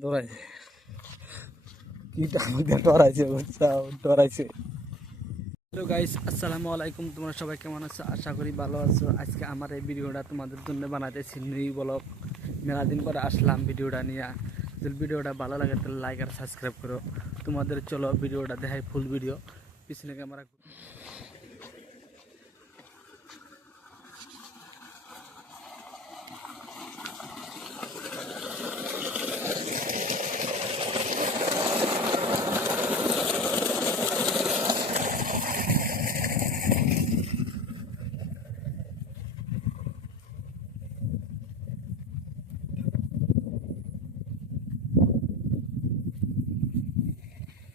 দৌড়াইছে কি আমাকে ডরাইছে বুঝছাও ডরাইছে। Hello guys, আসসালামু আলাইকুম। তোমরা সবাই কেমন আছো? আশা করি ভালো আছো। আজকে আমার এই ভিডিওটা তোমাদের জন্য বানাইতেছি নিউ ব্লগ। মেলা দিন পরে আসলাম ভিডিওটা নিয়ে। যদি ভিডিওটা ভালো লাগে তাহলে লাইক আর সাবস্ক্রাইব করো। তোমাদের চলো ভিডিওটা দেখাই ফুল ভিডিও। পিছনে ক্যামেরা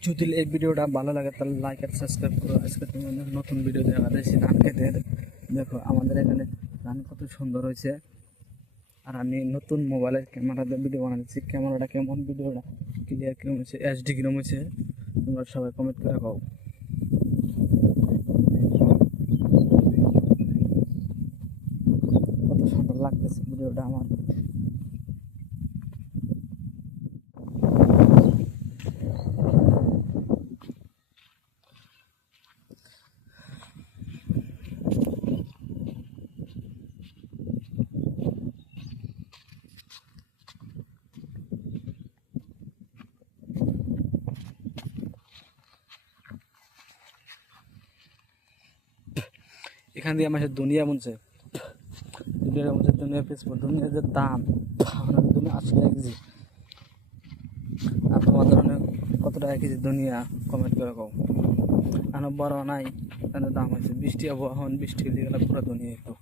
যদি এই ভিডিওটা ভালো লাগে তাহলে লাইক আর সাবস্ক্রাইব করো। আজকে তোমাদের নতুন ভিডিও দেখা যাচ্ছে ধান খেতে। দেখো আমাদের এখানে ধান কত সুন্দর হয়েছে। আর আমি নতুন মোবাইলের ক্যামেরাতে ভিডিও বানাচ্ছি। ক্যামেরাটা কেমন, ভিডিওটা ক্লিয়ার কিরম হয়েছে, এইচডি কিরম হয়েছে, তোমরা সবাই কমেন্ট করে পাও। কত সুন্দর লাগতেছে ভিডিওটা আমার। এখান দিয়ে আমার দুনিয়া বলছে, দুনিয়া ফেসবুক দুনিয়ার যে দাম, দুনিয়া 80 টাকা কেজি। আর তোমাদের অনেক কত টাকা কেজি দুনিয়া কমেন্ট করে কও। আর বড় নাই তাদের দাম হয়েছে 20 টাকা। এখন 20 টাকা দিয়ে গেলে পুরো দুনিয়া একটু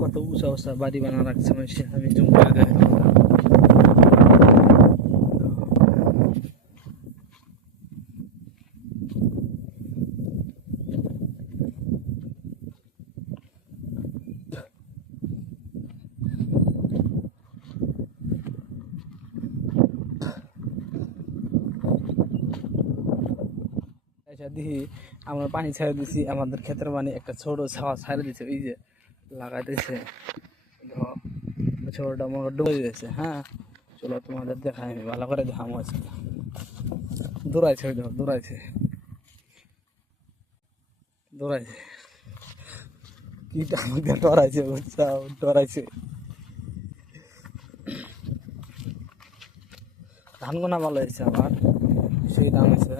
কত উঁচা উঁচা বাড়ি বানা রাখছে মানুষে। আমি জুম করে দেখাই দেখি আমরা পানি ছেড়ে দিছি। আমাদের ক্ষেতের পানি একটা ছোট ছাওয়া ছেড়ে দিছে, ওই যে লাগাইতেছে। ছোটটা মনে ডুবে গেছে। হ্যাঁ চলো তোমাদের দেখাই, আমি ভালো করে দেখাবো আজকে। দৌড়াইছে, ওই দেখো দৌড়াইছে দৌড়াইছে কি আমাকে ডরাইছে বুঝছাও ডরাইছে। ধান গোনা ভালো হয়েছে, আবার সেই দাম হয়েছে।